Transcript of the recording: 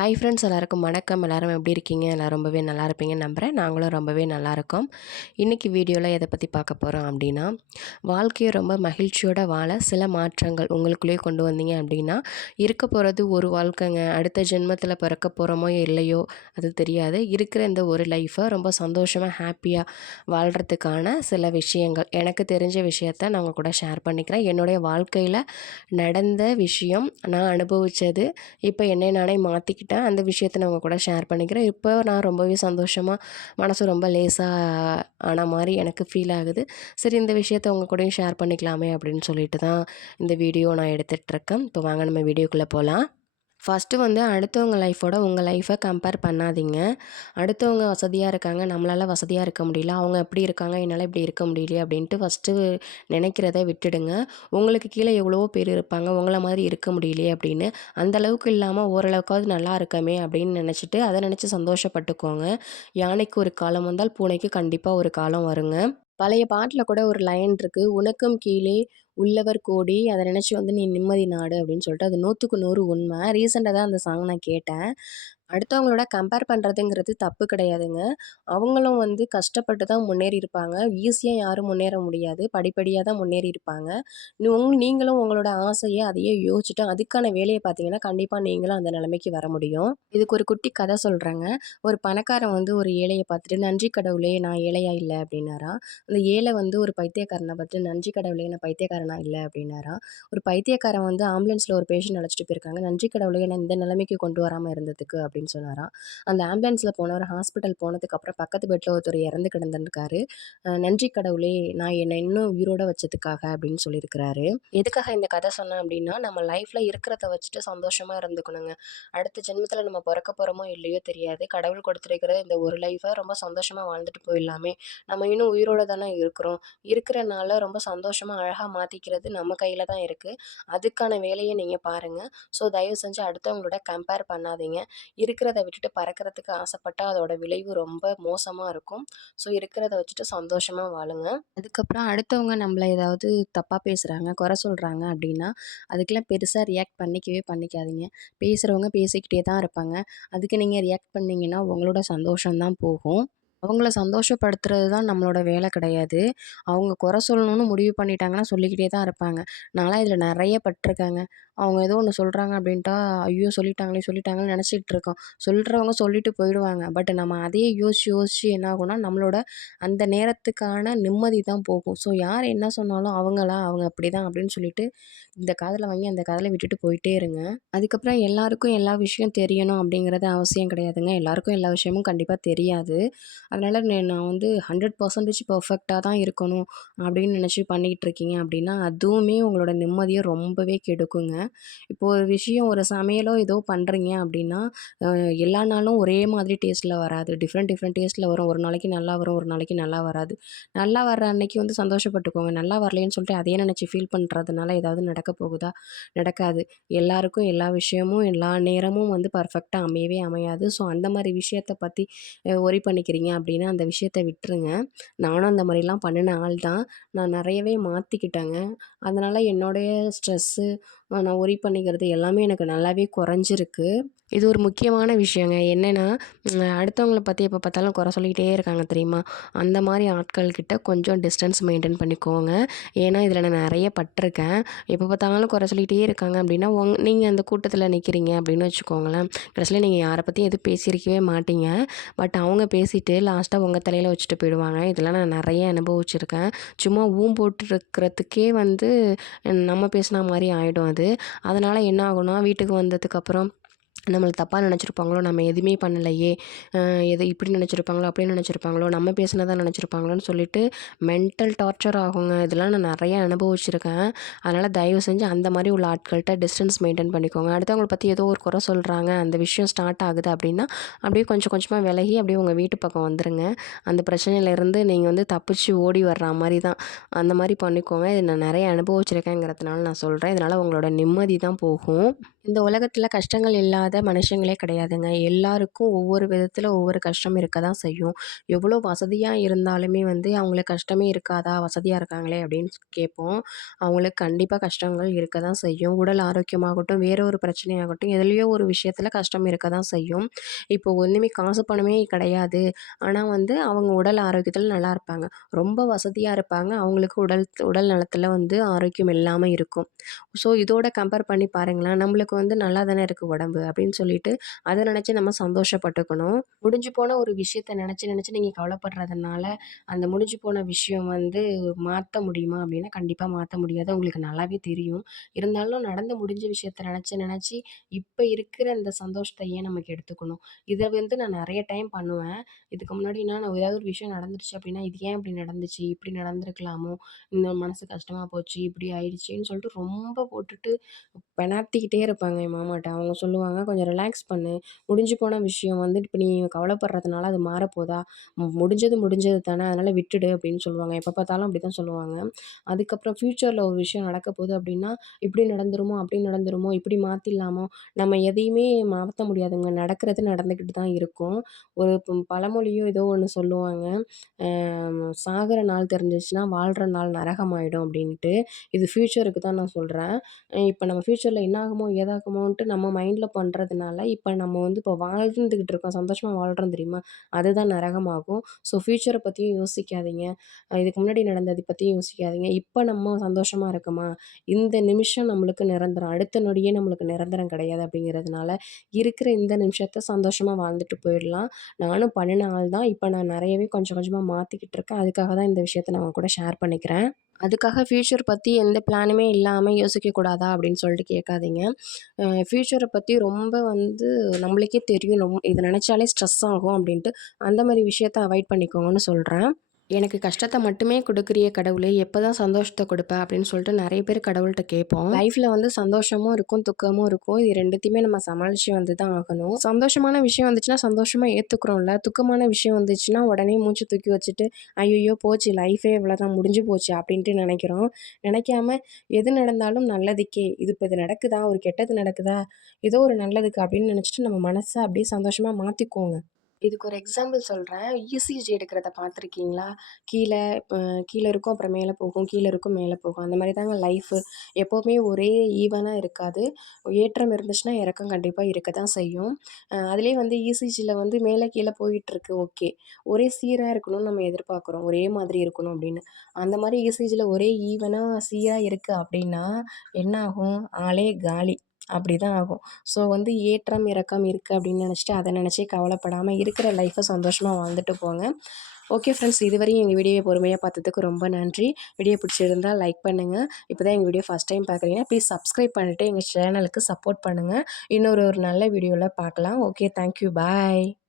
Hi friends எல்லாருக்கும் வணக்கம். எல்லாரும் எப்படி இருக்கீங்க? எல்லோரும் ரொம்பவே நல்லா இருப்பீங்கன்னு நம்புகிறேன் நாங்களும் ரொம்பவே நல்லா இருக்கோம். இன்றைக்கி வீடியோவில் எதை பற்றி பார்க்க போகிறோம் அப்படின்னா வாழ்க்கையை ரொம்ப மகிழ்ச்சியோட வாழ சில மாற்றங்கள் உங்களுக்குள்ளேயே கொண்டு வந்தீங்க அப்படின்னா இருக்க போகிறது ஒரு வாழ்க்கைங்க. அடுத்த ஜென்மத்தில் பிறக்க போகிறோமோ இல்லையோ அது தெரியாது. இருக்கிற இந்த ஒரு லைஃப்பை ரொம்ப சந்தோஷமாக ஹாப்பியாக வாழ்கிறதுக்கான சில விஷயங்கள். எனக்கு தெரிஞ்ச விஷயத்த நான் உங்கள் கூட ஷேர் பண்ணிக்கிறேன். என்னுடைய வாழ்க்கையில் நடந்த விஷயம் நான் அனுபவித்தது இப்போ என்னை நானே மாற்றிக்கிட்டு மாற்றிக்கிட்டேன் அந்த விஷயத்த நான் உங்கள் கூட ஷேர் பண்ணிக்கிறேன். இப்போ நான் ரொம்பவே சந்தோஷமாக மனசு ரொம்ப லேசாக ஆன மாதிரி எனக்கு ஃபீல் ஆகுது. சரி இந்த விஷயத்த உங்கள் கூடயும் ஷேர் பண்ணிக்கலாமே அப்படின்னு சொல்லிட்டு தான் இந்த வீடியோ நான் எடுத்துகிட்ருக்கேன் இப்போ வாங்க நம்ம வீடியோக்குள்ளே போகலாம் ஃபஸ்ட்டு வந்து அடுத்தவங்க லைஃபோட உங்கள் லைஃப்பை கம்பேர் பண்ணாதீங்க. அடுத்தவங்க வசதியாக இருக்காங்க நம்மளால் வசதியாக இருக்க முடியல அவங்க எப்படி இருக்காங்க என்னால் இப்படி இருக்க முடியல அப்படின்ட்டு ஃபஸ்ட்டு நினைக்கிறத விட்டுடுங்க. உங்களுக்கு கீழே எவ்வளவோ பேர் இருப்பாங்க உங்களை மாதிரி இருக்க முடியலையே அப்படின்னு. அந்தளவுக்கு இல்லாமல் ஓரளவுக்காவது நல்லா இருக்கமே அப்படின்னு நினச்சிட்டு அதை நினச்சி சந்தோஷப்பட்டுக்கோங்க. யானைக்கு ஒரு காலம் வந்தால் பூனைக்கு கண்டிப்பாக ஒரு காலம் வருங்க. பழைய பாட்டில் கூட ஒரு லைன் இருக்குது உனக்கும் கீழே உள்ளவர் கோடி அதை நினச்சி வந்து நீ நிம்மதி நாடு அப்படின்னு சொல்லிட்டு அது நூற்றுக்கு நூறு உண்மை. ரீசெண்டாக தான் அந்த சாங் நான் கேட்டேன். அடுத்தவங்களோட கம்பேர் பண்ணுறதுங்கிறது தப்பு கிடையாதுங்க. அவங்களும் வந்து கஷ்டப்பட்டு தான் முன்னேறி இருப்பாங்க. ஈஸியாக யாரும் முன்னேற முடியாது. படிப்படியாக தான் முன்னேறி இருப்பாங்க. உங் நீங்களும் உங்களோட ஆசையை அதையே யோசிச்சுட்டு அதுக்கான வேலையை பார்த்தீங்கன்னா கண்டிப்பாக நீங்களும் அந்த நிலைமைக்கு வர முடியும். இதுக்கு ஒரு குட்டி கதை சொல்கிறேங்க ஒரு பணக்காரன் வந்து ஒரு ஏழையை பார்த்துட்டு நன்றி கடவுளே நான் ஏழையா இல்லை அப்படின்னாரா அந்த ஏழை வந்து ஒரு பைத்தியக்காரனை பார்த்துட்டு நன்றி கடவுளே நான் பைத்தியக்காரன் இல்லை அப்படின்னாரா ஒரு பைத்தியக்காரன் வந்து ஆம்புலன்ஸில் ஒரு பேஷண்ட் அழைச்சிட்டு போயிருக்காங்க. நன்றி கடவுளே என்ன இந்த நிலைமைக்கு கொண்டு வராமல் இருந்ததுக்கு அப்படின்னு சொன்னாராம் அந்த ஆம்புலன்ஸில் போனவர் ஹாஸ்பிட்டல் போனதுக்கப்புறம் பக்கத்து பெட்டில் ஒருத்தர் இறந்து கிடந்திருக்காரு. நன்றி கடவுளே நான் என்னை இன்னும் உயிரோட வச்சதுக்காக அப்படின்னு சொல்லியிருக்கிறாரு. எதுக்காக இந்த கதை சொன்னேன் அப்படின்னா நம்ம லைஃப்பில் இருக்கிறத வச்சுட்டு சந்தோஷமாக இருந்துக்கணுங்க. அடுத்த ஜென்மத்தில் நம்ம பிறக்க போகிறோமோ இல்லையோ தெரியாது. கடவுள் கொடுத்துருக்கிற இந்த ஒரு லைஃப்பை ரொம்ப சந்தோஷமாக வாழ்ந்துட்டு போயிடலாமே. நம்ம இன்னும் உயிரோட தானே இருக்கிறோம். இருக்கிறனால ரொம்ப சந்தோஷமாக அழகாக மாற்றி மாற்றிக்கிறது நம்ம கையில் தான் இருக்குது அதுக்கான வேலையை நீங்கள் பாருங்கள் ஸோ தயவு செஞ்சு அடுத்தவங்களோட கம்பேர் பண்ணாதீங்க. இருக்கிறத விட்டுட்டு பறக்கிறதுக்கு ஆசைப்பட்டால் அதோட விளைவு ரொம்ப மோசமாக இருக்கும். ஸோ இருக்கிறத வச்சுட்டு சந்தோஷமாக வாழுங்க. அதுக்கப்புறம் அடுத்தவங்க நம்மளை ஏதாவது தப்பாக பேசுகிறாங்க குறை சொல்கிறாங்க அப்படின்னா அதுக்கெல்லாம் பெருசாக ரியாக்ட் பண்ணிக்கவே பண்ணிக்காதீங்க. பேசுகிறவங்க பேசிக்கிட்டே தான் இருப்பாங்க. அதுக்கு நீங்கள் ரியாக்ட் பண்ணிங்கன்னா உங்களோட சந்தோஷம்தான் போகும். அவங்கள சந்தோஷப்படுத்துறது தான் நம்மளோட வேலை கிடையாது. அவங்க குறை சொல்லணும்னு முடிவு பண்ணிட்டாங்கன்னா சொல்லிக்கிட்டே தான் இருப்பாங்க. நான்லாம் இதில் நிறைய பட்டிருக்கேங்க. அவங்க ஏதோ ஒன்று சொல்கிறாங்க அப்படின்ட்டா ஐயோ சொல்லிட்டாங்களே சொல்லிட்டாங்கன்னு நினச்சிட்டு இருக்கோம் சொல்கிறவங்க சொல்லிட்டு போயிடுவாங்க. பட் நம்ம அதையே யோசிச்சு யோசிச்சு என்ன ஆகும்னா நம்மளோட அந்த நேரத்துக்கான நிம்மதி தான் போகும். ஸோ யார் என்ன சொன்னாலும் அவங்களா அவங்க அப்படி தான் அப்படின்னு சொல்லிட்டு இந்த காதில் வாங்கி அந்த காதில் விட்டுட்டு போயிட்டே இருங்க. அதுக்கப்புறம் எல்லாருக்கும் எல்லா விஷயம் தெரியணும் அப்படிங்கிறது அவசியம் கிடையாதுங்க. எல்லாருக்கும் எல்லா விஷயமும் கண்டிப்பாக தெரியாது. அதனால் நான் வந்து ஹண்ட்ரட் பர்சன்டேஜ் பர்ஃபெக்டாக தான் இருக்கணும் அப்படின்னு நினச்சி பண்ணிக்கிட்டு இருக்கீங்க அப்படின்னா அதுவுமே உங்களோட நிம்மதியை ரொம்பவே கெடுக்குங்க. இப்போது ஒரு விஷயம் ஒரு சமையலோ ஏதோ பண்ணுறீங்க அப்படின்னா எல்லா நாளும் ஒரே மாதிரி டேஸ்ட்டில் வராது. டிஃப்ரெண்ட் டிஃப்ரெண்ட் டேஸ்ட்டில் வரும். ஒரு நாளைக்கு நல்லா வரும் ஒரு நாளைக்கு நல்லா வராது. நல்லா வர்ற அன்னைக்கு வந்து சந்தோஷப்பட்டுக்கோங்க. நல்லா வரலன்னு சொல்லிட்டு அதே நினச்சி ஃபீல் பண்ணுறதுனால ஏதாவது நடக்க போகுதா? நடக்காது. எல்லாருக்கும் எல்லா விஷயமும் எல்லா நேரமும் வந்து பர்ஃபெக்டாக அமையவே அமையாது. ஸோ அந்த மாதிரி விஷயத்தை பற்றி ஒரி பண்ணிக்கிறீங்க அப்படின்னா அந்த விஷயத்த விட்டுருங்க. நானும் அந்த மாதிரிலாம் பண்ணின ஆள் தான் நான் நிறையவே மாற்றிக்கிட்டேங்க அதனால் என்னுடைய ஸ்ட்ரெஸ்ஸு நான் ஒரி பண்ணிக்கிறது எல்லாமே எனக்கு நல்லாவே குறைஞ்சிருக்கு. இது ஒரு முக்கியமான விஷயங்க. என்னென்னா அடுத்தவங்கள பற்றி எப்போ பார்த்தாலும் குறை சொல்லிக்கிட்டே இருக்காங்க தெரியுமா? அந்த மாதிரி ஆட்கள்கிட்ட கொஞ்சம் டிஸ்டன்ஸ் மெயின்டைன் பண்ணிக்கோங்க. ஏன்னா இதில் நான் நிறைய பட்டிருக்கேன். எப்போ பார்த்தாலும் குறை சொல்லிக்கிட்டே இருக்காங்க அப்படின்னா உங் நீங்கள் அந்த கூட்டத்தில் நிற்கிறீங்க அப்படின்னு வச்சுக்கோங்களேன். கடைசியில் நீங்கள் யாரை பற்றியும் எதுவும் பேசியிருக்கவே மாட்டீங்க. பட் அவங்க பேசிட்டு லாஸ்ட்டாக உங்கள் தலையில் வச்சுட்டு போயிடுவாங்க. இதெல்லாம் நான் நிறைய அனுபவிச்சிருக்கேன். சும்மா ஊம் போட்டுருக்கிறதுக்கே வந்து நம்ம பேசின மாதிரி ஆகிடும் அது. அதனால் என்ன ஆகும்னா வீட்டுக்கு வந்ததுக்கப்புறம் நம்மளை தப்பாக நினச்சிருப்பாங்களோ நம்ம எதுவுமே பண்ணலையே எது இப்படி நினச்சிருப்பாங்களோ அப்படி நினச்சிருப்பாங்களோ நம்ம பேசினதாக நினச்சிருப்பாங்களோன்னு சொல்லிட்டு மென்டல் டார்ச்சர் ஆகுங்க. இதெல்லாம் நான் நிறைய அனுபவிச்சிருக்கேன். அதனால் தயவு செஞ்சு அந்த மாதிரி உள்ள ஆட்கள்கிட்ட டிஸ்டன்ஸ் மெயின்டைன் பண்ணிக்கோங்க. அடுத்தவங்களை பற்றி ஏதோ ஒரு குறை சொல்கிறாங்க அந்த விஷயம் ஸ்டார்ட் ஆகுது அப்படின்னா அப்படியே கொஞ்சம் கொஞ்சமாக விலகி அப்படியே உங்கள் வீட்டு பக்கம் வந்துடுங்க அந்த பிரச்சனையிலேருந்து நீங்கள் வந்து தப்பிச்சு ஓடி வர்ற மாதிரி தான். அந்த மாதிரி பண்ணிக்கோங்க. இது நான் நிறைய அனுபவிச்சிருக்கேங்கிறதுனால நான் சொல்கிறேன் இதனால் உங்களோட நிம்மதி தான் போகும். இந்த உலகத்தில் கஷ்டங்கள் இல்லாத இல்லாத மனுஷங்களே கிடையாதுங்க. எல்லாருக்கும் ஒவ்வொரு விதத்தில் ஒவ்வொரு கஷ்டம் இருக்க தான் செய்யும். எவ்வளோ வசதியாக இருந்தாலுமே வந்து அவங்களுக்கு கஷ்டமே இருக்காதா? வசதியாக இருக்காங்களே அப்படின்னு கேட்போம். அவங்களுக்கு கண்டிப்பாக கஷ்டங்கள் இருக்க தான் செய்யும். உடல் ஆரோக்கியமாகட்டும், வேற ஒரு பிரச்சனையாகட்டும், எதுலேயோ ஒரு விஷயத்தில் கஷ்டம் இருக்க தான் செய்யும். இப்போ ஒன்றுமே காசு பணமே கிடையாது. ஆனால் வந்து அவங்க உடல் ஆரோக்கியத்தில் நல்லா இருப்பாங்க. ரொம்ப வசதியாக இருப்பாங்க. அவங்களுக்கு உடல் உடல் நலத்தில் வந்து ஆரோக்கியம் இல்லாமல் இருக்கும். ஸோ இதோட கம்பேர் பண்ணி பாருங்களேன். நம்மளுக்கு வந்து நல்லா தானே இருக்குது உடம்பு அப்படின்னு சொல்லிட்டு அதை நினச்சி நம்ம சந்தோஷப்பட்டுக்கணும். முடிஞ்சு போன ஒரு விஷயத்த நினச்சி நினச்சி நீங்கள் கவலைப்படுறதுனால, அந்த முடிஞ்சு போன விஷயம் வந்து மாற்ற முடியுமா அப்படின்னா, கண்டிப்பாக மாற்ற முடியாது. உங்களுக்கு நல்லாவே தெரியும். இருந்தாலும் நடந்து முடிஞ்ச விஷயத்த நினச்சி நினச்சி இப்போ இருக்கிற இந்த சந்தோஷத்தை ஏன் நமக்கு எடுத்துக்கணும்? இதை வந்து நான் நிறைய டைம் பண்ணுவேன். இதுக்கு முன்னாடி நான் ஏதாவது ஒரு விஷயம் நடந்துருச்சு அப்படின்னா, இது ஏன் இப்படி நடந்துச்சு? இப்படி நடந்திருக்கலாமோ? இந்த மனசு கஷ்டமாக போச்சு. இப்படி ஆயிடுச்சுன்னு சொல்லிட்டு ரொம்ப போட்டுட்டு பெனாத்திக்கிட்டே இருப்பாங்க என் மாமாட்ட. அவங்க சொல்லுவாங்க, "கொஞ்சம் ரிலாக்ஸ் பண்ணு. முடிஞ்சு போன விஷயம் வந்து இப்போ நீ கவலைப்படுறதுனால அது மாறப்போதா? முடிஞ்சது முடிஞ்சது தானே. அதனால் விட்டுடு" அப்படின்னு சொல்லுவாங்க. எப்போ பார்த்தாலும் அப்படி தான் சொல்லுவாங்க. அதுக்கப்புறம் ஃப்யூச்சரில் ஒரு விஷயம் நடக்க போகுது அப்படின்னா, இப்படி நடந்துருமோ? அப்படி நடந்துருமோ? இப்படி மாற்றிடலாமோ நம்ம எதையுமே மாற்ற முடியாதுங்க. நடக்கிறது நடந்துக்கிட்டு தான் இருக்கும். ஒரு பழமொழியோ ஏதோ ஒன்று சொல்லுவாங்க. சாகிற நாள் தெரிஞ்சிச்சுன்னா வாழ்கிற நாள் நரகமாயிடும்" அப்படின்ட்டு. இது ஃப்யூச்சருக்கு தான் நான் சொல்கிறேன் இப்போ நம்ம ஃப்யூச்சரில் என்ன ஆகுமோ? ஏதாகுமோன்ட்டு நம்ம மைண்ட்ல பண்ணுறதுனால இப்போ நம்ம வந்து இப்போ வாழ்ந்துக்கிட்டு இருக்கோம். சந்தோஷமாக வாழ்கிறோம் தெரியுமா? அதுதான் நரகமாகும். ஸோ ஃப்யூச்சரை பற்றியும் யோசிக்காதீங்க. இதுக்கு முன்னாடி நடந்ததை பற்றியும் யோசிக்காதீங்க. இப்போ நம்ம சந்தோஷமாக இருக்கோமா? இந்த நிமிஷம் நம்மளுக்கு நிரந்தரம். அடுத்த நொடியே நம்மளுக்கு நிரந்தரம் கிடையாது அப்படிங்கிறதுனால, இருக்கிற இந்த நிமிஷத்தை சந்தோஷமாக வாழ்ந்துட்டு போயிடலாம். நானும் பண்ணின ஆள் தான். இப்போ நான் நிறையவே கொஞ்சம் கொஞ்சமாக மாற்றிக்கிட்டு இருக்கேன். அதுக்காக தான் இந்த விஷயத்த நான் கூட ஷேர் பண்ணிக்கிறேன். அதுக்காக ஃப்யூச்சர் பற்றி எந்த பிளானுமே இல்லாமல் யோசிக்கக்கூடாதா அப்படின்னு சொல்லிட்டு கேட்காதீங்க. ஃப்யூச்சரை பற்றி ரொம்ப வந்து நம்மளுக்கே தெரியும். ரொம் இதை நினச்சாலே ஸ்ட்ரெஸ் ஆகும் அப்படின்ட்டு, அந்த மாதிரி விஷயத்த அவாய்ட் பண்ணிக்கோங்கன்னு சொல்கிறேன் எனக்கு கஷ்டத்தை மட்டுமே கொடுக்குறிய கடவுளே! எப்பதான் சந்தோஷத்தை கொடுப்ப அப்படின்னு சொல்லிட்டு நிறைய பேர் கடவுள்கிட்ட கேட்போம். லைஃப்ல வந்து சந்தோஷமும் இருக்கும், துக்கமும் இருக்கும். இது ரெண்டுத்தையுமே நம்ம சமாளிச்சு வந்து தான் ஆகணும். சந்தோஷமான விஷயம் வந்துச்சுன்னா, சந்தோஷமா ஏத்துக்கிறோம்ல. துக்கமான விஷயம் வந்துச்சுன்னா, உடனே மூச்சு தூக்கி வச்சுட்டு, ஐயோ போச்சு லைஃபே இவ்வளோதான் முடிஞ்சு போச்சு" அப்படின்ட்டு நினைக்கிறோம் நினைக்காம எது நடந்தாலும் நல்லதுக்கே. இது இப்போ இது நடக்குதா? ஒரு கெட்டது நடக்குதா? ஏதோ ஒரு நல்லதுக்கு அப்படின்னு நினச்சிட்டு நம்ம மனசை அப்படியே சந்தோஷமா மாற்றிக்கோங்க இதுக்கு ஒரு எக்ஸாம்பிள் சொல்கிறேன் இசிஜி எடுக்கிறத பார்த்துருக்கீங்களா? கீழே கீழே இருக்கும், அப்புறம் மேலே போகும். கீழே இருக்கும், மேலே போகும். அந்த மாதிரி தாங்க லைஃபு. எப்போவுமே ஒரே ஈவனாக இருக்காது. ஏற்றம் இருந்துச்சுன்னா, இறக்கம் கண்டிப்பாக இருக்க தான் செய்யும். அதுலேயே வந்து இசிஜியில் வந்து மேலே கீழே போயிட்டுருக்கு ஓகே. ஒரே சீராக இருக்கணும்னு நம்ம எதிர்பார்க்குறோம். ஒரே மாதிரி இருக்கணும் அப்படின்னு. அந்த மாதிரி இசிஜியில் ஒரே ஈவனாக சீராக இருக்குது அப்படின்னா, என்ன ஆகும்? ஆளே காலி. அப்படி தான் ஆகும். ஸோ வந்து ஏற்றம், இறக்கம் இருக்குது அப்படின்னு நினச்சிட்டு அதை நினச்சி கவலைப்படாமல் இருக்கிற லைஃப்பை சந்தோஷமாக வாழ்ந்துட்டு போங்க. Okay friends. இதுவரையும் எங்கள் வீடியோவை பொறுமையாக பார்த்ததுக்கு ரொம்ப நன்றி. வீடியோ பிடிச்சிருந்தால் லைக் பண்ணுங்க. இப்போ தான் எங்கள் வீடியோ ஃபர்ஸ்ட் டைம் பார்க்குறீங்கன்னா, ப்ளீஸ் சப்ஸ்கிரைப் பண்ணிட்டு எங்கள் சேனலுக்கு சப்போர்ட் பண்ணுங்கள் இன்னொரு ஒரு நல்ல வீடியோவில் பார்க்கலாம். ஓகே. Thank you. பாய்.